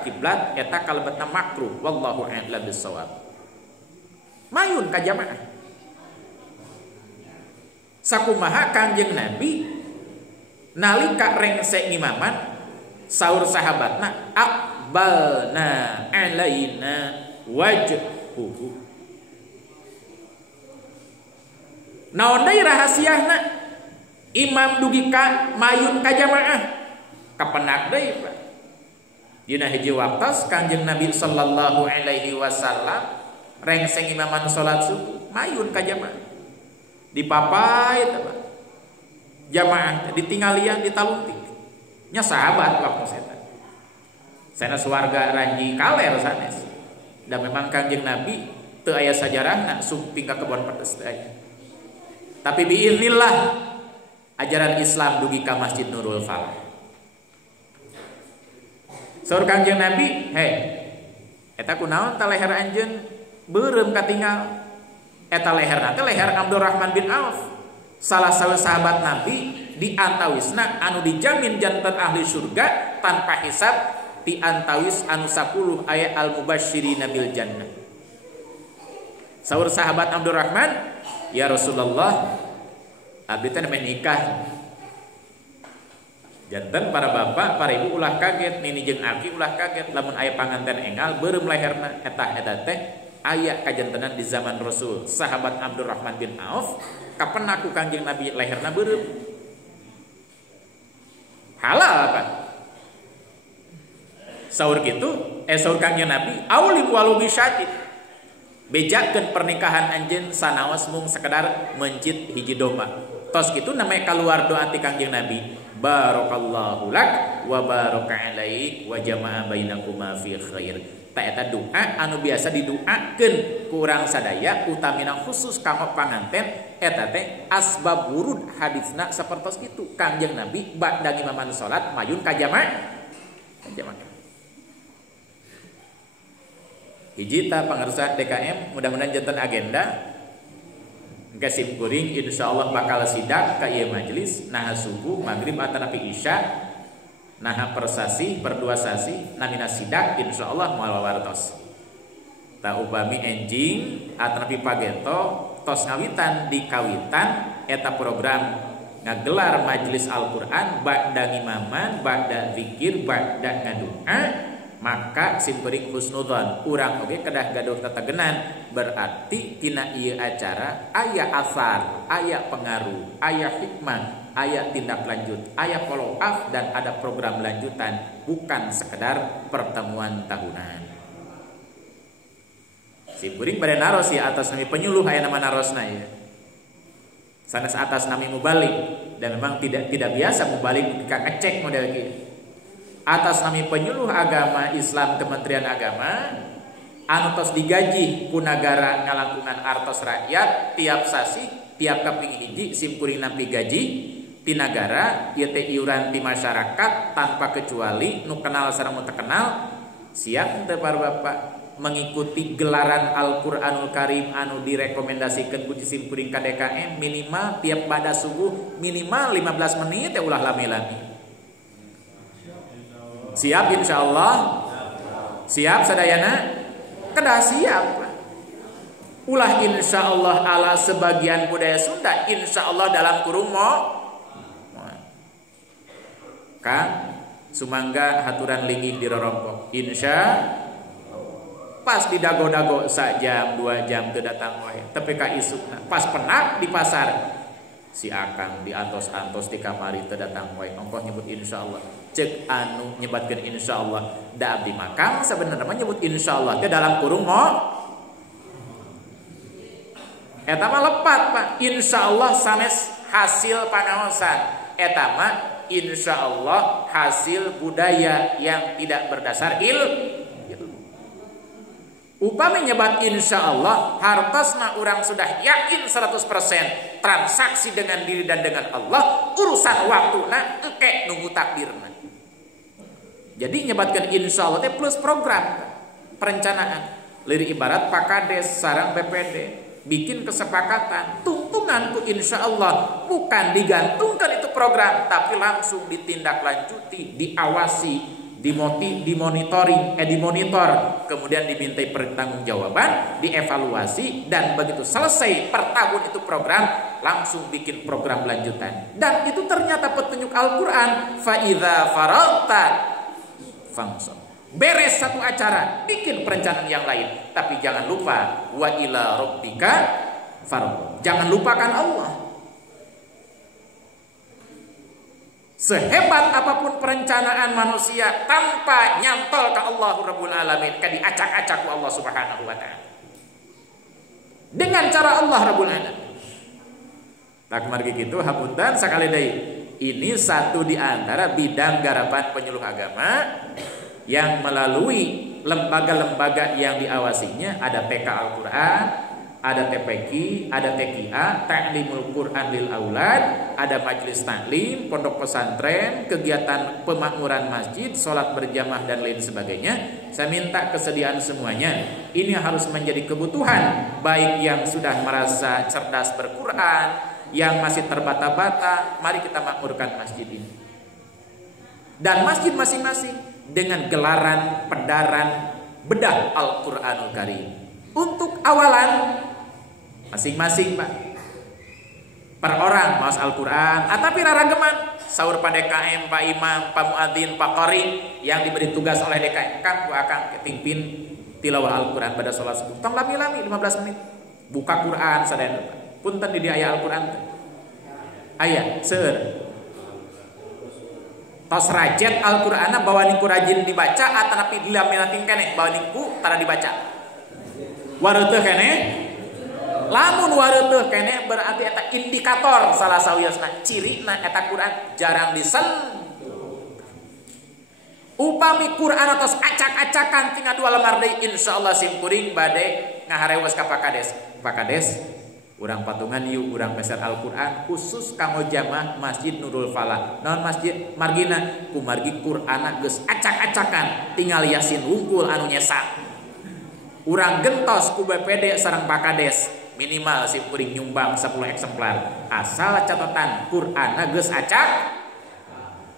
kiblat eta kalebetna makruh wallahu a'lam bissawab. Mayun ka jamaah. Sakumaha Kanjeng Nabi nalika rengse ngimaman saur sahabatna aqbalna alaina wajhuhu. Naon deui rahasiana imam dugi ka mayun ka jamaah kapenak deui Pak. Dina hiji waktos Kanjeng Nabi sallallahu alaihi wasallam rengseng imaman salat subuh mayun ka jamaah dipapai Pak. Jamaah ditinggalian ditaluntik nya sahabat waktu setan sanes warga ranji kaler sanes dan memang Kanjeng Nabi teu aya sajarahna sumping ka kebon pedes teh aya. Tapi biiznillah ajaran Islam dugi ka Masjid Nurul Falah. Saur Kanjeng Nabi, eta kunaon ta leher anjeun beureum katinggal. Eta leherna teh leher Abdurrahman bin Auf, salah satu sahabat Nabi di antawisna anu dijamin janten ahli surga tanpa hisab di antawis anu 10 aya al-mubasysyirin bil jannah. Saur sahabat Abdurrahman, ya Rasulullah, abdi teh menikah. Janten para bapak, para ibu ulah kaget, nini jeung aki ulah kaget lamun aya panganten enggal beureum leherna eta teh aya kajantenan di zaman Rasul. Sahabat Abdurrahman bin Auf kapenah ku Kanjeng Nabi leherna beureum. Halal Pak. Saur kitu, saur Kanjeng Nabi, aulim walau bisyadid. Bejakeun pernikahan anjeun sanaos mung sekedar mencit hiji domba. Tos kitu namanya keluar doa ti Kanjeng Nabi. Barakallahu lak wa baraka alaik wa jama'a bainakuma fi khair. Ta eta doa anu biasa didoakeun ku urang sadaya utamina khusus kanggo panganten eta teh asbab wurud hadisna sapertos kitu. Kanjeng Nabi ba'da imaman salat mayun ka jamaah. Hiji ta pangarsa DKM mudah-mudahan janten agenda gasim kuring insyaallah bakal sidak ka ieu majelis naha subuh maghrib atanapi isya naha persasi perdua sasi namina sidak insyaallah moal wartos ta upami enjing atanapi pagento tos ngawitan di kawitan eta program ngagelar majelis Al-Qur'an ba'da imaman ba'da zikir ba'da ngadoa maka simpeuring husnudzon urang oge kedah gaduh tatagenan berarti tina ieu acara aya asar, aya pengaruh, aya hikmah, aya tindak lanjut, aya follow up dan ada program lanjutan bukan sekedar pertemuan tahunan. Simpeuring bade naros ya atas nami penyuluh aya nama narosna ya. Sanes atas nami mubalik dan memang tidak biasa mubalik ketika ngecek model kieu. Atas nami penyuluh agama Islam Kementerian Agama anu tos digaji ku nagara ngalangkungan artos rakyat tiap sasi tiap kaping hiji simkuring nampi gaji ti nagara ieu teh iuran ti masyarakat tanpa kecuali nu kenal sareng nu teu kenal siap teu para bapak mengikuti gelaran Al-Qur'anul Karim anu direkomendasikeun ku simkuring ka DKM minimal tiap pada subuh minimal 15 menit teh ulah lami-lami. Siap insyaallah. Siap sadayana? Kedah siap. Ulah insyaallah ala sebagian budaya Sunda insyaallah dalam kurung Kang sumangga haturan linggih di rorompok. Insya pas di dago-dago sajam 2 jam teu datang wae. Tapi ka isukna pas penak di pasar si Akang diantos-antos di kamari teu datang wae. Ongkoh nyebut insyaallah. Cek anu nyebatkeun insyaallah da abdi makam sabenerna mah nyebut insyaallah teh dalam kurung eta mah lepat Pak insyaallah sanes hasil panaosan eta mah insyaallah hasil budaya yang tidak berdasar ilmu. Upami nyebat insyaallah hartosna urang sudah yakin 100% transaksi dengan diri dan dengan Allah urusan waktuna engke nunggu takdirna. Jadi nyebatkan insyaallah teh plus program perencanaan. Lirik ibarat Pak Kades sareng BPD bikin kesepakatan tungtungan ku insyaallah bukan digantungkan itu program tapi langsung ditindaklanjuti, diawasi, dimonitor, kemudian dimintai pertanggungjawaban, dievaluasi, dan begitu selesai per tahun itu program, langsung bikin program lanjutan. Dan itu ternyata petunjuk Al-Quran. Fa idza faragta fansab. Beres satu acara, bikin perencanaan yang lain. Tapi jangan lupa, wa ila rabbika farghab. Jangan lupakan Allah. Sehebat apapun perencanaan manusia, tanpa nyantol ke Allah Rabbul Alamin, ke diacak-acak Allah Subhanahu wa ta'ala. Dengan cara Allah Rabbul Alamin. Tak margi gitu, hapunten sakali deui. Ini satu di antara bidang garapan penyuluh agama yang melalui lembaga-lembaga yang diawasinya. Ada TK Al-Quran, ada TPQ, ada TQA, Ta'limul Quran lil Aulad, ada majelis taklim, pondok pesantren, kegiatan pemakmuran masjid, sholat berjamaah dan lain sebagainya. Saya minta kesediaan semuanya. Ini harus menjadi kebutuhan, baik yang sudah merasa cerdas berquran, yang masih terbata-bata. Mari kita makmurkan masjid ini. Dan masjid masing-masing dengan gelaran pedaran bedah Al-Quranul Karim. Untuk awalan masing-masing Pak, per orang maos Al-Quran, tapi rarageman sahur pada DKM, Pak Imam, Pak Muadzin, Pak Qori yang diberi tugas oleh DKM, kan ku akan kepimpin tilawah Al-Quran pada sholat subuh. Tong lami-lami 15 menit buka Quran sadayana Pak. Punten di ayat Al-Quran ayat seueur tos rajet Al-Qur'ana bawa niku rajin dibaca atanapi dilaminatin keneh bawa niku tara dibaca wareuteuh keneh. Lamun wareuteuh keneh berarti eta indikator salah sawiosna cirina eta Quran jarang disentuh. Upami Quran atos acak-acakan tinggal 2 lembar deui insyaallah simkuring bade ngaharewas ka Pak Kades. Pak Kades, urang patungan yuk urang peser Al-Quran khusus kanggo jamaah Masjid Nurul Falah. Naon masjid margina ku margi Qur'ana geus acak-acakan tinggal Yasin wungkul anu nyesa. Urang gentos ku BPD sareng Pak Kades minimal simkuring nyumbang 10 eksemplar. Asal catatan Qur'ana geus acak.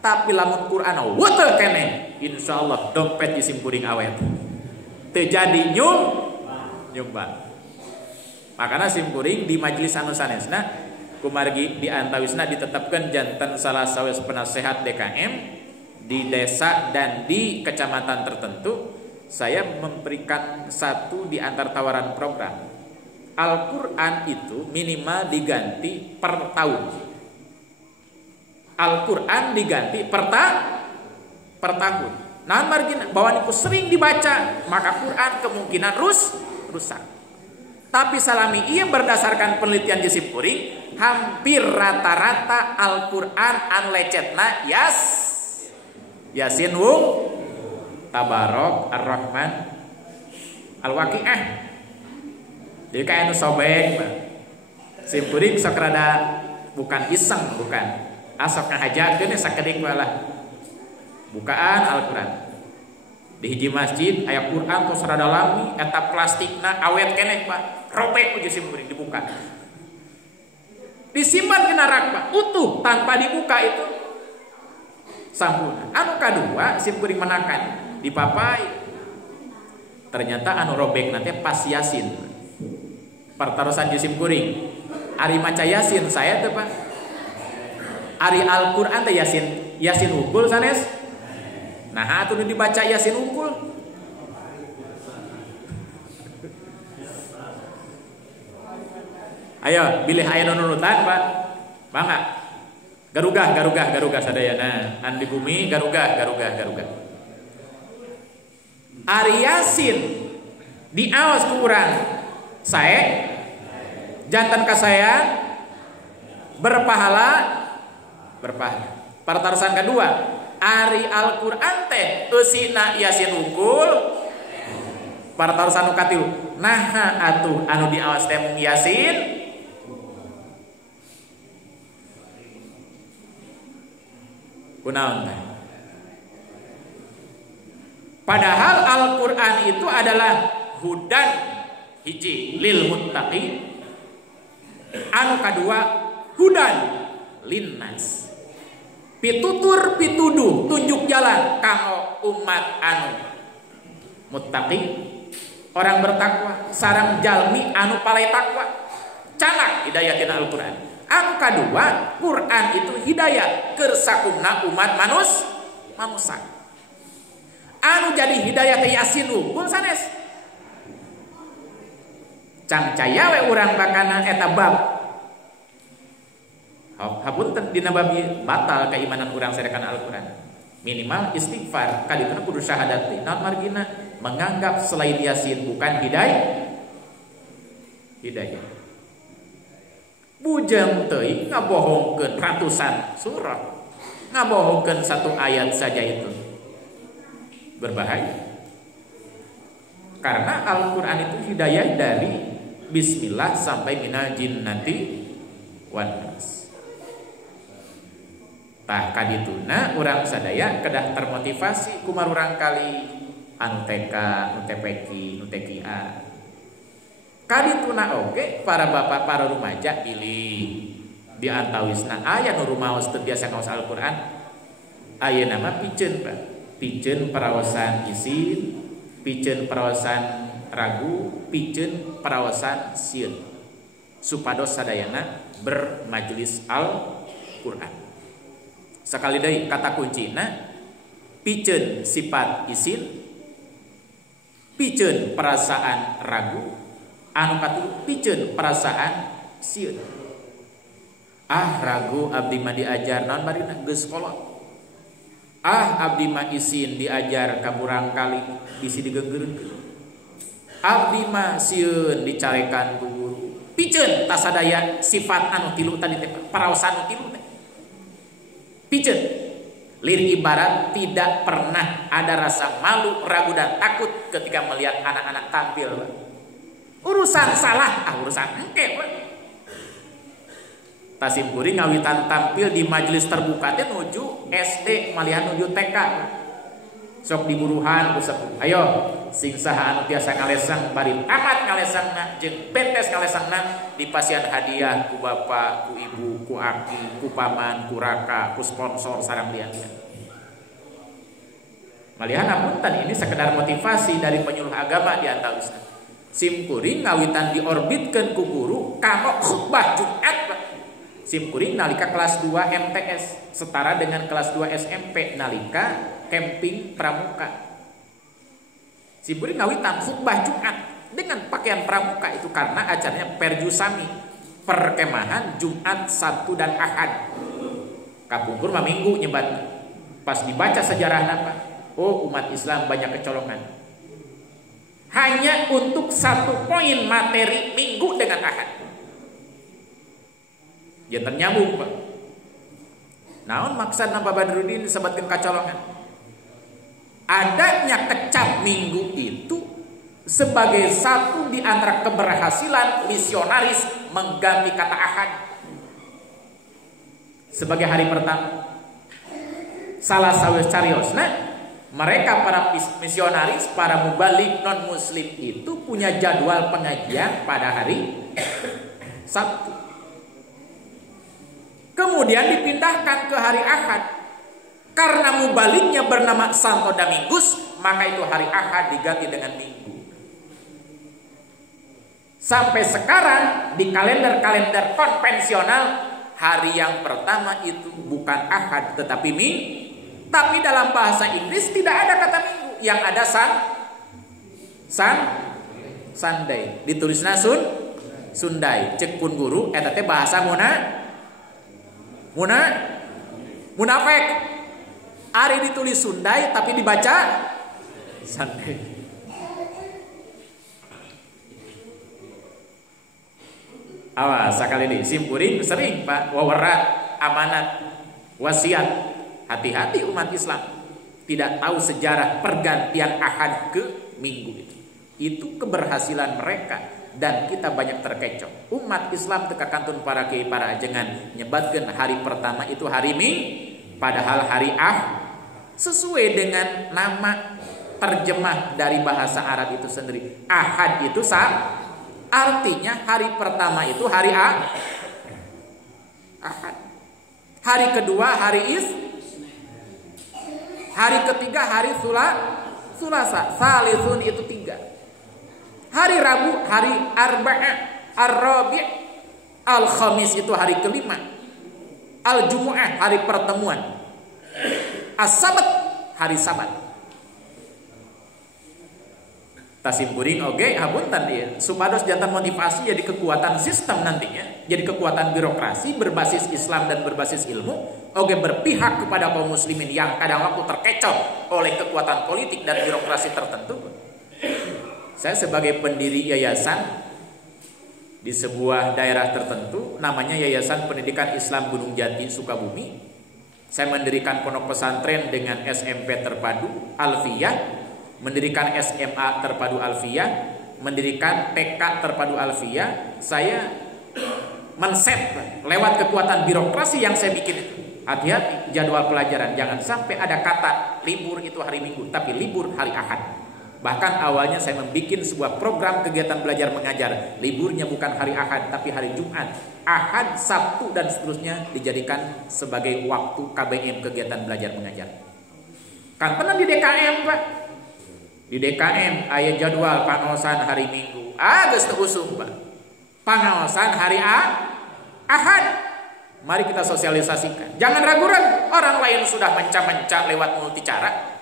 Tapi lamun Qur'ana weuteul keneh insyaallah dompet di simkuring awet. Teu jadi nyumbang. Makanya simkuring di majelis anu sanesna kumargi di antawisna ditetapkan jantan salah sawes penasehat DKM di desa dan di kecamatan tertentu. Saya memberikan satu di antara tawaran program. Al-Quran itu minimal diganti per tahun. Al-Quran diganti per tahun. Nah margina bahwa niku sering dibaca maka Quran kemungkinan rusak. Tapi salami ia berdasarkan penelitian di simkuring hampir rata-rata Al-Quran an lecetna Yasin wung Tabarok Ar-Rahman Al-Waqi'ah. Jadi kayak anu sobek simkuring sok rada bukan iseng bukan asok ngahajakeun sakedik walah bukaan Al-Quran di hiji masjid aya Quran tos rada lami eta plastikna awet keneh Pak robek uji simkuring dibuka disimpan ke rak Pak utuh tanpa dibuka itu sampurna. Anu kadua simkuring menakan dipapai ternyata anu robek nanti pas Yasin pertarusan di simkuring ari maca Yasin saya tuh Pak ari Al-Quran teh Yasin unggul sanes nah atuh dibaca Yasin unggul ayo bilih aya nunutan Pak mangga garugah sadayana an di bumi garugah ari Yasin diawas ku urang sae jantan ka saya berpahala pertarusan kedua ari Al-Quran teh eusina Yasin unggul pertarusan nu katilu naha atuh anu diawas teh mung Yasin kunaon teh padahal Al-Quran itu adalah hudan hiji lil muttaqin anu kadua hudan linnas pitutur pituduh tunjuk jalan kanggo umat anu muttaqi, orang bertakwa, sareng jalmi anu palai takwa. Canak hidayah tina Al-Qur'an. Anu kadua, Quran itu hidayah keur sakumna umat manusia. Anu jadi hidayah teh Yasin unggul sanes. Cang caya we urang bakana eta bab. Hapunten dina bab batal keimanan urang sarekan Al-Qur'an. Minimal istighfar, kadituna kudu syahadat naon margina menganggap selain Yasin bukan hidayah. Bujang teuing ngabohongkeun ratusan surah, ngabohongkeun satu ayat saja itu berbahaya. Karena Al-Qur'an itu hidayah dari bismillah sampai minal jinnati wan nas. Tah kadituna urang sadaya kedah termotivasi kumar urang kali anu TK, anu TPQ, anu TKA. Kadituna oge para bapak para rumaja pilih di antawisna aya nu rumaos teu biasa ngaos Al-Qur'an. Ayeuna mah piceun Pak. Piceun paraosan isin, piceun paraosan ragu, piceun paraosan sieun. Supados sadayana bermajelis Al-Qur'an. Sakali deui kata kuncina piceun sifat isin, piceun perasaan ragu, anu katilu piceun perasaan sieun. Ragu abdi mah diajar naon barina geus kolot. Abdi mah isin diajar ka burang kali bisi digenggeurkeun. Abdi mah sieun dicarekan ku guru. Piceun tasadaya sifat anu tilu tadi teh paraos anu tilu teh. Piceun. Lirik ibarat tidak pernah ada rasa malu, ragu dan takut ketika melihat anak-anak tampil. Urusan salah, urusan engke. Tasim kuring ngawitan tampil di majelis terbuka teh nuju SD malihan nuju TK. Sok diburuhan ku sepuh. Ayo sing saha anu tiasa ngalesang bari amat ngalesangna jeung bentes ngalesangna dipasihan hadiah ku bapak, ku ibu, ku aki, ku paman, ku raka, ku sponsor sareng lian-lian. Malihan apunten ini sekedar motivasi dari penyuluh agama di antawisna. Sim kuring ngawitan diorbitkeun ku guru kanggo khutbah Jumat. Sim kuring nalika kelas 2 MTS setara dengan kelas 2 SMP nalika camping pramuka. Sim kuring ngawitan khutbah Jumat dengan pakaian pramuka itu karena acaranya perjusami, perkemahan Jumat, Sabtu dan Ahad. Kapungkur mah minggu nyebat. Pas dibaca sejarahna Pak, oh umat Islam banyak kecolongan. Hanya untuk satu poin materi minggu dengan Ahad. Jantan nyambung Pak. Naon maksud Bapak Badrudin disebutkan kecolongan? Adanya kecap minggu itu sebagai satu di antara keberhasilan misionaris mengganti kata Ahad sebagai hari pertama. Salah sawis cariosna mereka para misionaris, para mubalik non muslim itu punya jadwal pengajian pada hari Sabtu. Kemudian dipindahkan ke hari Ahad. Karena mubaliknya bernama Santo Domingus, maka itu hari Ahad diganti dengan Minggu. Sampai sekarang di kalender-kalender konvensional hari yang pertama itu bukan Ahad tetapi Minggu. Tapi dalam bahasa Inggris tidak ada kata Minggu, yang ada Sunday. Ditulisna Sundai. Cek pun guru eta teh bahasa munafik. Ari ditulis Sundai tapi dibaca Sunday. Awas sakali deui sim kuring sering Pak wawerat amanat wasiat. Hati-hati umat Islam tidak tahu sejarah pergantian Ahad ke Minggu itu. Itu keberhasilan mereka dan kita banyak terkecoh. Umat Islam teka kantun para kiai para ajengan nyebatkeun hari pertama itu hari Minggu, padahal hari sesuai dengan nama terjemah dari bahasa Arab itu sendiri. Ahad itu artinya hari pertama itu hari Ahad. Hari kedua hari Hari ketiga hari Sulasa. Salisun itu 3. Hari Rabu hari Arba'a. Ar-Rabi'. Al-Khamis itu hari kelima. Al-Jumu'ah hari pertemuan. As-Sabat hari Sabat. Tasimpuring oge hapunten dia supados jantan motivasi jadi kekuatan sistem nantinya, jadi kekuatan birokrasi berbasis Islam dan berbasis ilmu, oge berpihak kepada kaum muslimin yang kadang waktu terkecoh oleh kekuatan politik dan birokrasi tertentu. Saya sebagai pendiri yayasan di sebuah daerah tertentu, namanya Yayasan Pendidikan Islam Gunung Jati Sukabumi. Saya mendirikan pondok pesantren dengan SMP terpadu Alfiyah, mendirikan SMA terpadu Alfiyah, mendirikan TK terpadu Alfiyah. Saya men-set lewat kekuatan birokrasi yang saya bikin itu. Hati-hati jadwal pelajaran, jangan sampai ada kata libur itu hari Minggu, tapi libur hari Ahad. Bahkan awalnya saya membuat sebuah program kegiatan belajar mengajar, liburnya bukan hari Ahad tapi hari Jumat, Ahad, Sabtu dan seterusnya dijadikan sebagai waktu KBM, kegiatan belajar mengajar. Kan pernah di DKM Pak, di DKM aya jadwal pangaosan hari Minggu, geus teu usum Pak, pangaosan hari Ahad. Mari kita sosialisasikan, jangan ragu-ragu. Orang lain sudah menca-menca lewat multicara,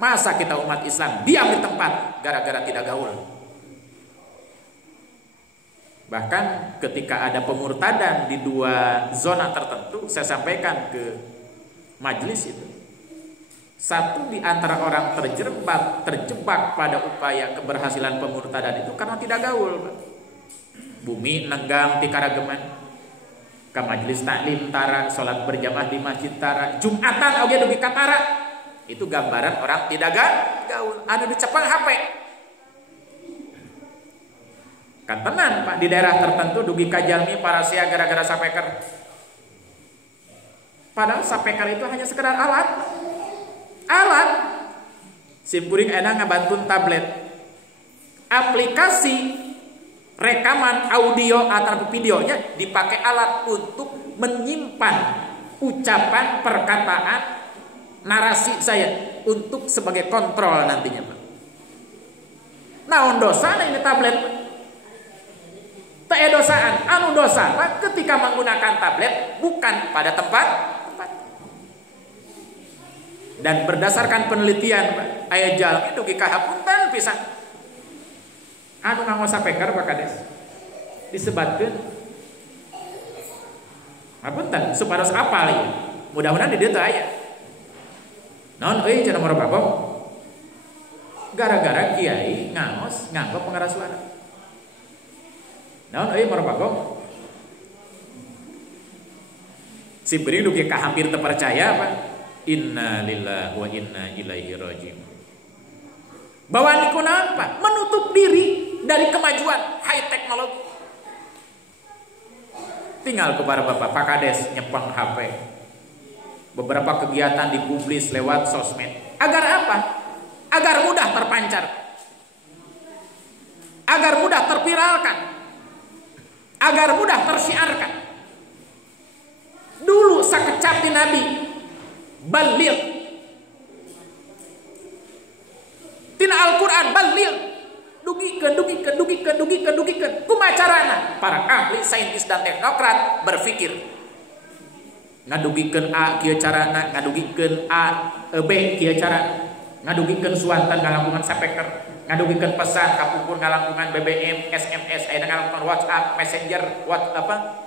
masa kita umat Islam diam di tempat gara-gara tidak gaul? Bahkan ketika ada pemurtadan di 2 zona tertentu, saya sampaikan ke majelis itu, satu di antara orang terjebak pada upaya keberhasilan pemurtadan itu karena tidak gaul. Bumi nenggang di Karageman, ke majelis taklim tara, sholat berjamaah di masjid tara, Jumatan oge dugi ka tara. Itu gambaran orang tidak gaul. Anu dicepang HP. Kan tenan Pak, di daerah tertentu dugi kajalmi para sia gara-gara sapeker. Padahal sapeker itu hanya sekedar alat. Simpuring enak ngabantun tablet. Aplikasi rekaman audio atau videonya dipakai alat untuk menyimpan ucapan, perkataan, narasi saya untuk sebagai kontrol nantinya Pak. Naon dosa ini tablet? Tak dosaan, anu dosa Pak ketika menggunakan tablet bukan pada tempat. Dan berdasarkan penelitian Pak, aya jalmi dugi kahapunten pisan. Anu nganggo sapeker Pak Kades disebatkeun hapunten supados apal ieu. Mudah-mudahan di dieu teu aya. Naon euy cenah moro babong? Gara-gara kiai ngangos nganggo pengeras suara. Naon euy moro babong? Si beuring dugi ka hampir teu percaya Pak. Inna lillahi wa inna ilaihi rajiun. Bawaan kunaon Pak? Menutup diri dari kemajuan high teknologi. Tinggal kepada Bapak Pak Kades nyepeng HP. Beberapa kegiatan dipublis lewat sosmed. Agar apa? Agar mudah terpancar. Agar mudah terviralkan. Agar mudah tersiarkan. Dulu sakecap di Nabi balil. Tina Al-Quran balil. Dugikeun. Kumacarana para ahli saintis dan teknokrat berpikir. Ngadugikeun A kieu carana, ngadugikeun A B kieu cara, ngadugikeun suantan ngalangkungan sapeker, ngadugikeun pesan kapungkur ngalangkungan BBM, SMS, aya ngalangkungan WhatsApp, Messenger,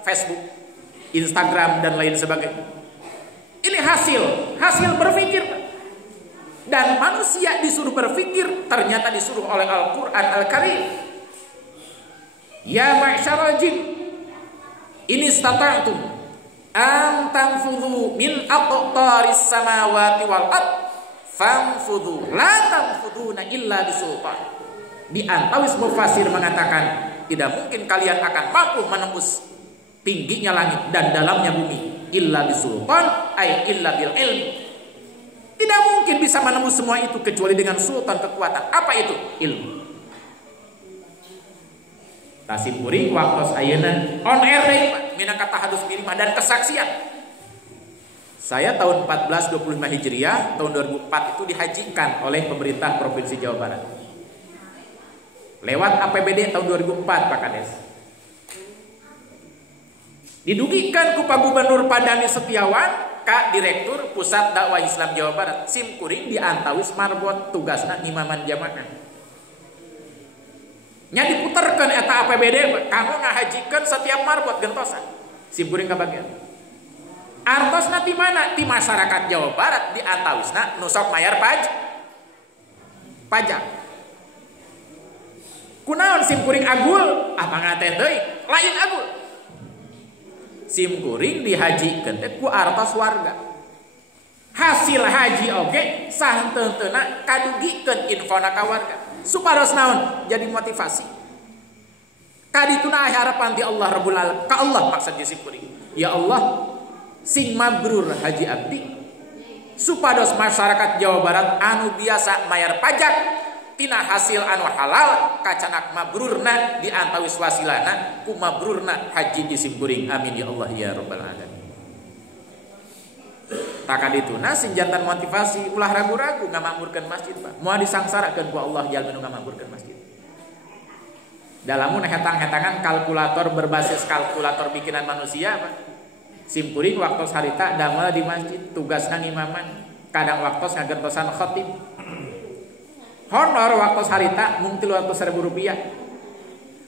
Facebook, Instagram dan lain sebagainya. Ini hasil berpikir. Dan manusia disuruh berpikir, ternyata disuruh oleh Al-Quran Al-Karim. Ya ma'syaral jin, ini istata'tum an tanfudhu min aqtaris samawati wal ard fanfudhu la tanfudhuna illa bisultan. Di antawis mufasir mengatakan tidak mungkin kalian akan mampu menembus tingginya langit dan dalamnya bumi illa bisultan ay illa bil ilmi. Tidak mungkin bisa menembus semua itu kecuali dengan sultan kekuatan. Apa itu? Ilmu. Tasimpuring waktu ayeuna on air deui minangka tahadus birima dan kesaksian. Saya tahun 1425 Hijriah, tahun 2004 itu dihajikan oleh pemerintah Provinsi Jawa Barat. Lewat APBD tahun 2004 Pak Kades. Didugikan ku Pak Gubernur Padani Setiawan, Kak Direktur Pusat Dakwah Islam Jawa Barat. Sim kuring diantawis marbot tugasna ngimaman jamaah. Nya diputerkeun eta APBD kanggo ngahajikeun setiap marbot gentosan. Sim kuring kabagian. Artosna ti mana? Ti masyarakat Jawa Barat diantawisna nu sok mayar pajak. Kunaon sim kuring agul? Apa ngateh deui? Lain agul. Sim kuring dihajikeun teh ku artos warga. Hasil haji oge sahenteuna kadugikeun infona ka warga. Supados naon? Jadi motivasi. Kadituna harapan ti Allah Rabbul Alamin. Ka Allah maksud sim kuring. Ya Allah, sing mabrur haji abdi supados masyarakat Jawa Barat anu biasa mayar pajak tina hasil anu halal kacanak mabrurna diantawis wasilana ku mabrurna haji di sim kuring. Amin ya Allah ya rabbal alamin. Takadituna sing jantan motivasi ulah ragu-ragu ngamakmurkeun masjid Pak. Moal disangsarakeun ku Allah jalma nu ngamakmurkeun masjid. Dalamun hetang-hetangan kalkulator berbasis kalkulator bikinan manusia Pak. Sim kuring waktu harita damel di masjid tugasna ngimaman, kadang waktu ngagentosan khatib. Honor waktu harita mung 300.000 rupiah.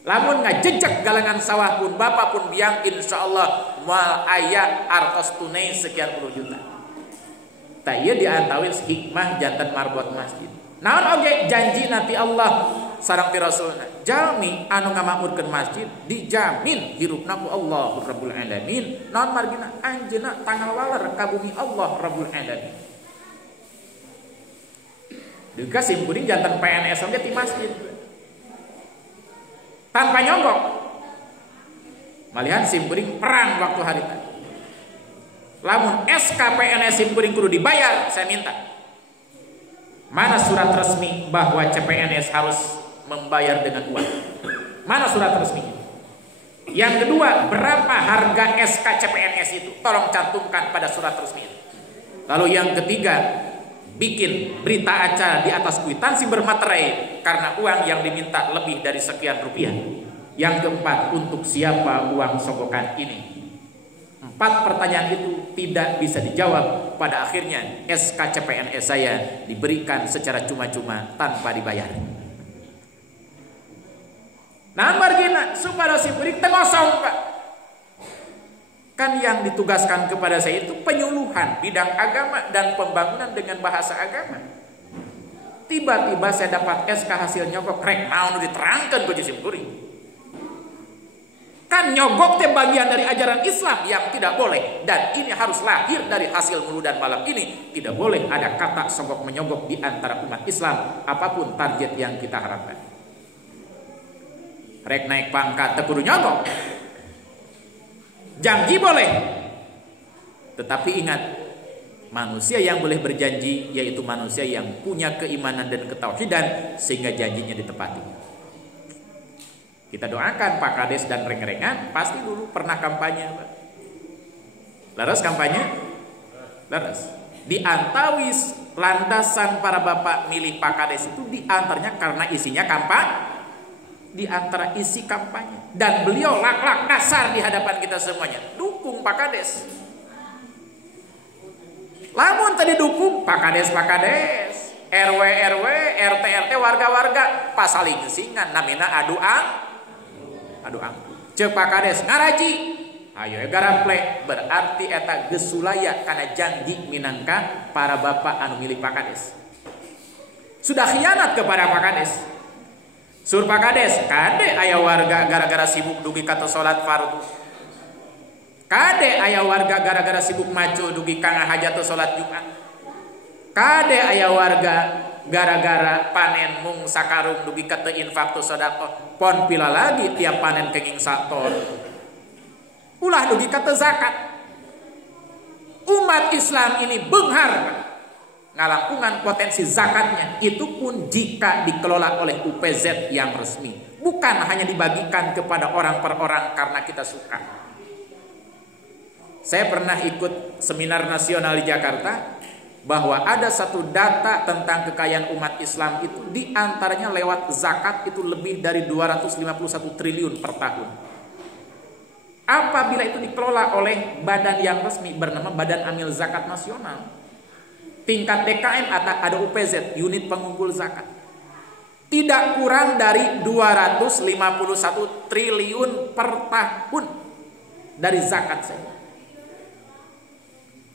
Lamun ngajejek galangan sawah pun bapak pun biang insyaallah moal aya artos tunai sekian puluh juta. Ta ieu diantawis hikmah janten marbot masjid. Naon oge janji nanti Allah sareng ti Rasulna. Jalmi anu ngamakmurkeun masjid dijamin hirupna ku Allah Rabbul Alamin. Naon margina anjeunna tanggal waler ka bumi Allah Rabbul Alamin. Duka sim kuring jantan PNS oge ti masjid. Tanpa nyogok. Malihan sim kuring perang waktu harita. Lamun SK PNS sim kuring kudu dibayar, saya minta. Mana surat resmi bahwa CPNS harus membayar dengan uang? Mana surat resminya? Yang kedua, berapa harga SK CPNS itu? Tolong cantumkan pada surat resmi itu. Lalu yang ketiga, bikin berita acara di atas kwitansi bermaterai karena uang yang diminta lebih dari sekian rupiah. Yang keempat, untuk siapa uang sogokan ini? 4 pertanyaan itu tidak bisa dijawab. Pada akhirnya SK CPNS saya diberikan secara cuma-cuma tanpa dibayar. Nah margina supaya si beri tengosong Pak. Kan yang ditugaskan kepada saya itu penyuluhan bidang agama dan pembangunan dengan bahasa agama. Tiba-tiba saya dapat SK hasil nyogok rek naon diterangkan ku jisim kuring. Kan nyogok teh bagian dari ajaran Islam yang tidak boleh, dan ini harus lahir dari hasil muludan malam ini. Tidak boleh ada kata sogok menyogok di antara umat Islam apapun target yang kita harapkan. Rek naik pangkat teu kudu nyogok. Janji boleh. Tetapi ingat, manusia yang boleh berjanji yaitu manusia yang punya keimanan dan ketauhidan sehingga janjinya ditepati. Kita doakan Pak Kades dan reng-rengan pasti dulu pernah kampanye Pak. Leres kampanye? Leres. Di antawis landasan para bapak milih Pak Kades itu diantaranya karena isinya kampanye. Di antara isi kampanye. Dan beliau lak-lak kasar di hadapan kita semuanya. Dukung Pak Kades. Lamun tadi dukung Pak Kades, Pak Kades. RW, RT, RT, warga-warga pasaling singan namina adu ang cek Pak Kades ngaraji ayo garample berarti eta geus sulaya kana janji minangka para bapak anu milih Pak Kades sudah khianat kepada Pak Kades. Sur Pak Kades kade aya warga gara-gara sibuk dugi kata salat fardu, kade aya warga gara-gara sibuk maco dugi kang hajat salat Jumat, kade aya warga gara-gara panen mung sakarung dugi kata infak tu sedekah pon pila lagi tiap panen kenging saton ulah dugi kata zakat. Umat Islam ini beunghar ngalangkungan potensi zakatnya, itu pun jika dikelola oleh UPZ yang resmi, bukan hanya dibagikan kepada orang per orang karena kita suka. Saya pernah ikut seminar nasional di Jakarta bahwa ada satu data tentang kekayaan umat Islam itu diantaranya lewat zakat itu lebih dari 251 triliun per tahun. Apabila itu dikelola oleh badan yang resmi bernama Badan Amil Zakat Nasional, tingkat DKM ada UPZ, unit pengumpul zakat, tidak kurang dari 251 triliun per tahun dari zakat saya.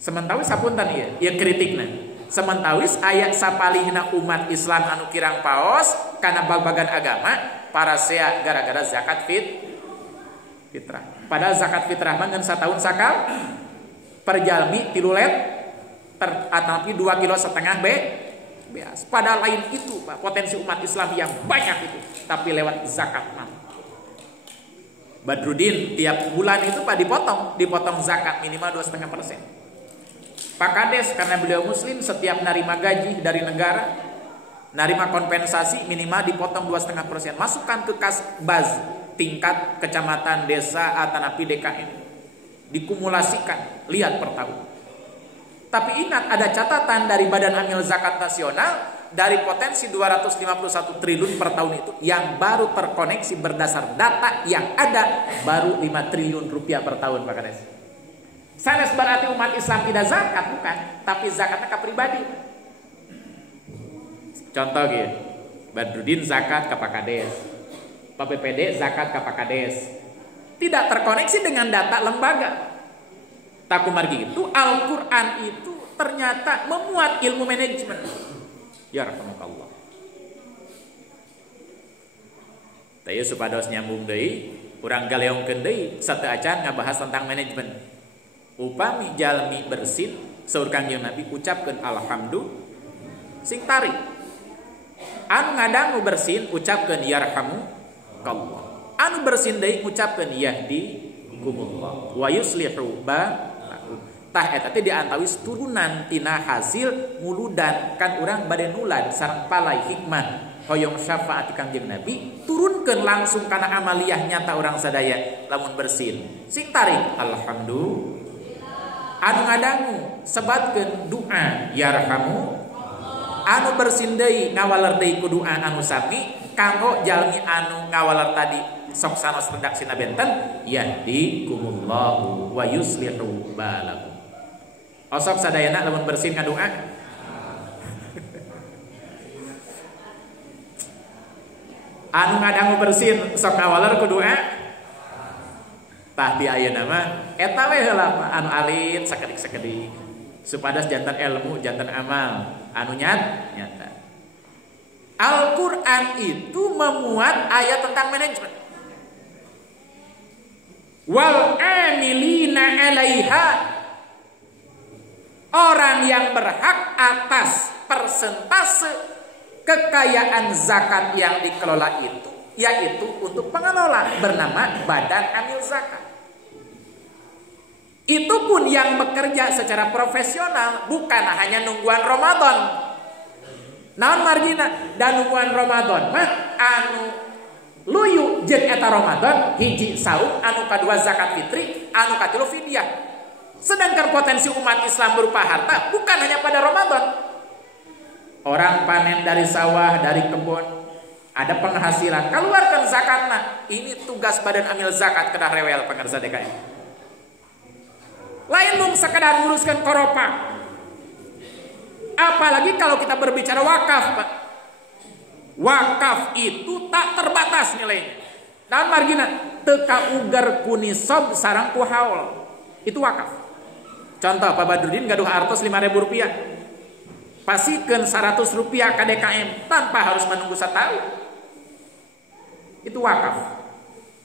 Sementawis sapunten ya kritikna. Sementawis ayat sapalihna umat Islam anu kirang paos karena babagan agama para sea gara-gara zakat fitrah. Padahal zakat fitrah mah ngan satahun sakal perjalmi tilulet atapi 2,5 kilo beas. Padahal lain itu Pak, potensi umat Islam yang banyak itu, tapi lewat zakat mah. Badrudin tiap bulan itu Pak dipotong zakat minimal 2,5%. Pak Kades karena beliau muslim setiap narima gaji dari negara, narima kompensasi minimal dipotong 2,5%. Masukkan ke kas baz tingkat kecamatan, desa, atanapi DKM. Dikumulasikan, lihat per tahun. Tapi ingat ada catatan dari Badan Amil Zakat Nasional, dari potensi 251 triliun per tahun itu yang baru terkoneksi berdasar data yang ada baru 5 triliun rupiah per tahun Pak Kades. Sanes berarti umat Islam tidak zakat, bukan, tapi zakatnya ke pribadi. Contoh gitu, Badrudin zakat ke Pak Kades, Pak BPD zakat ke Pak Kades, tidak terkoneksi dengan data lembaga. Takumargi itu Al-Quran itu ternyata memuat ilmu manajemen. Ya rahmatullah. Tapi supados nyambung deui, urang galeongkeun deui satu acan ngabahas tentang manajemen. Upami jalmi bersin saur Kangjeng Nabi ucapkeun alhamdulillah sing tarik. Anu ngadangu bersin ucapkeun yarhamukallah. Anu bersin deui ucapkeun yahdikumullah wa yuslihu balakum. Tah eta teh diantawis turunan tina hasil muludan kan urang bade nulad sareng palai hikmah hoyong syafaat Kangjeng Nabi turunkeun langsung kana amaliyah nyata urang sadaya lamun bersin. Sing tarik alhamdulillah. Anu ngadangu sebatkeun doa yarhamu. Anu bersin deui ngawaler deui ku doa anu sami kanggo jalmi anu ngawaler tadi sok sanes redaksina benten yahdikumullahu wa yuslihu balakum. Osok sadayana lamun bersin ngadoa anu ngadangu bersin sok ngawaler ku doa tah di ayeuna mah eta we heula anu alit sakedik-sakedik supados jantan ilmu jantan amal anu nyata. Al-Qur'an itu memuat ayat tentang manajemen. Wal amilina 'alaiha, orang yang berhak atas persentase kekayaan zakat yang dikelola itu yaitu untuk pengelola bernama Badan Amil Zakat. Itu pun yang bekerja secara profesional, bukan hanya nungguan Ramadan. Naon margina dan nungguan Ramadan mah anu luyu jeung eta Ramadan hiji saum, anu kadua zakat fitri, anu katilu fidyah. Sedangkan potensi umat Islam berupa harta bukan hanya pada Ramadan. Orang panen dari sawah, dari kebun, ada penghasilan, keluarkan zakatna. Ini tugas Badan Amil Zakat kedah rewel pengerja DKM. Lain mung sekedar nguruskan koropa. Apalagi kalau kita berbicara wakaf, Pak. Wakaf itu tak terbatas nilainya. Dan margina teka ugar kunisob sarang ku haul. Itu wakaf. Contoh Pak Badrudin gaduh artos 5.000 rupiah. Pasikeun 100 rupiah ke DKM tanpa harus menunggu setahun. Itu wakaf.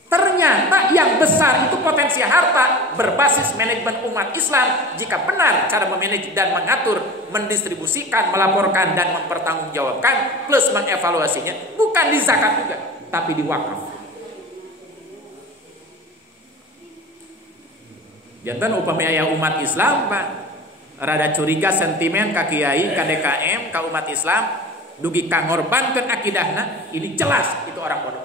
Ternyata yang besar itu potensi harta berbasis manajemen umat Islam jika benar cara memanage dan mengatur, mendistribusikan, melaporkan dan mempertanggungjawabkan plus mengevaluasinya bukan di zakat juga tapi di wakaf. Jantan upami aya umat Islam Pak rada curiga sentimen ka kiai ka DKM ka umat Islam dugi kangorbankeun akidahna, ini jelas itu orang bodoh.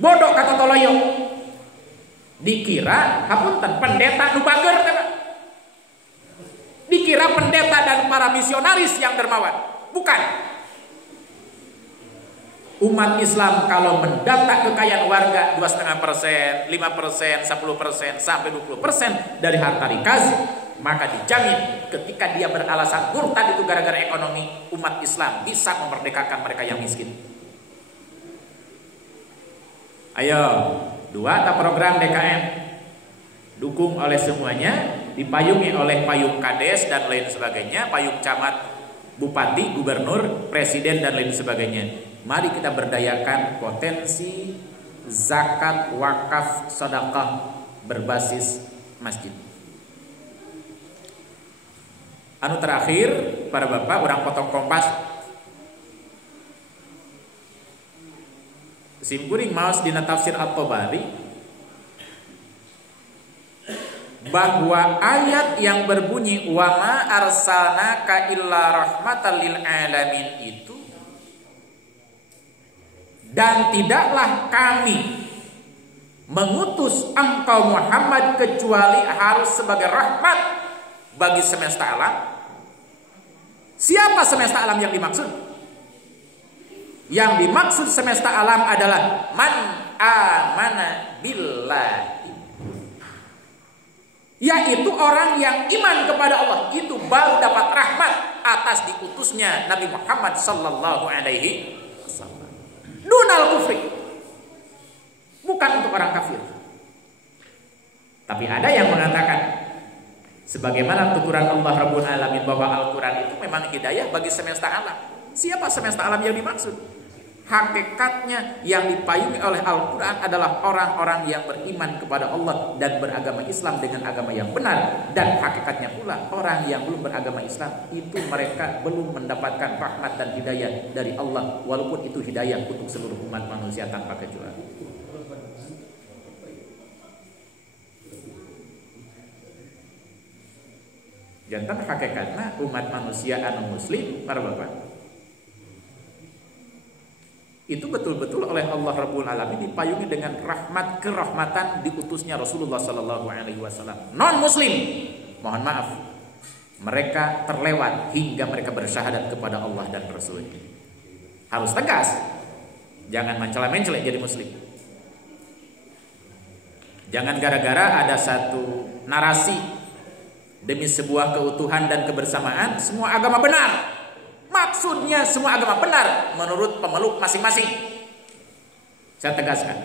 Bodoh kata toloyo. Dikira hapunten pendeta nu bager kata. Dikira pendeta dan para misionaris yang dermawan. Bukan. Umat Islam kalau mendata kekayaan warga 2,5%, 5%, 10%, sampai 20% dari harta rikas, maka dijamin ketika dia beralasan murtad itu gara-gara ekonomi, umat Islam bisa memerdekakan mereka yang miskin. Ayo, 2 program DKM dukung oleh semuanya, dipayungi oleh payung kades dan lain sebagainya, payung camat, bupati, gubernur, presiden dan lain sebagainya. Mari kita berdayakan potensi zakat, wakaf, sedekah berbasis masjid. Anu terakhir, para bapak, orang potong kompas. Simkuring maos dina tafsir At-Tabari bahwa ayat yang berbunyi wa ma arsalnaka illa rahmatan lil alamin itu, dan tidaklah kami mengutus engkau Muhammad kecuali harus sebagai rahmat bagi semesta alam. Siapa semesta alam yang dimaksud? Yang dimaksud semesta alam adalah man amana billahi, yaitu orang yang iman kepada Allah, itu baru dapat rahmat atas diutusnya Nabi Muhammad sallallahu alaihi wasallam. Dunal kufri, bukan untuk orang kafir. Tapi ada yang mengatakan sebagaimana tuturan Allah Rabbul Alamin bahwa Al-Quran itu memang hidayah bagi semesta alam. Siapa semesta alam yang dimaksud? Hakikatnya yang dipayungi oleh Al-Quran adalah orang-orang yang beriman kepada Allah dan beragama Islam dengan agama yang benar. Dan hakikatnya pula orang yang belum beragama Islam itu mereka belum mendapatkan rahmat dan hidayah dari Allah, walaupun itu hidayah untuk seluruh umat manusia tanpa kecuali. Jantan hakikatnya umat manusia anu muslim, para bapak, itu betul-betul oleh Allah Rabbul Alamin dipayungi dengan rahmat kerahmatan diutusnya Rasulullah Sallallahu Alaihi Wasallam. Non Muslim, mohon maaf, mereka terlewat hingga mereka bersyahadat kepada Allah dan Rasul. Harus tegas, jangan mencela-mencela jadi Muslim. Jangan gara-gara ada satu narasi demi sebuah keutuhan dan kebersamaan, semua agama benar. Maksudnya semua agama benar menurut pemeluk masing-masing. Saya tegaskan,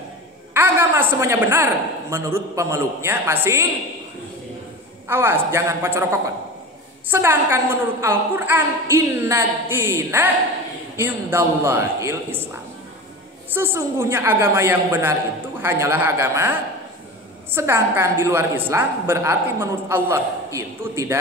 agama semuanya benar menurut pemeluknya masing. Awas, jangan pacorokokon. Sedangkan menurut Al-Quran, inna dina indallahil Islam. Sesungguhnya agama yang benar itu hanyalah agama. Sedangkan di luar Islam berarti menurut Allah itu tidak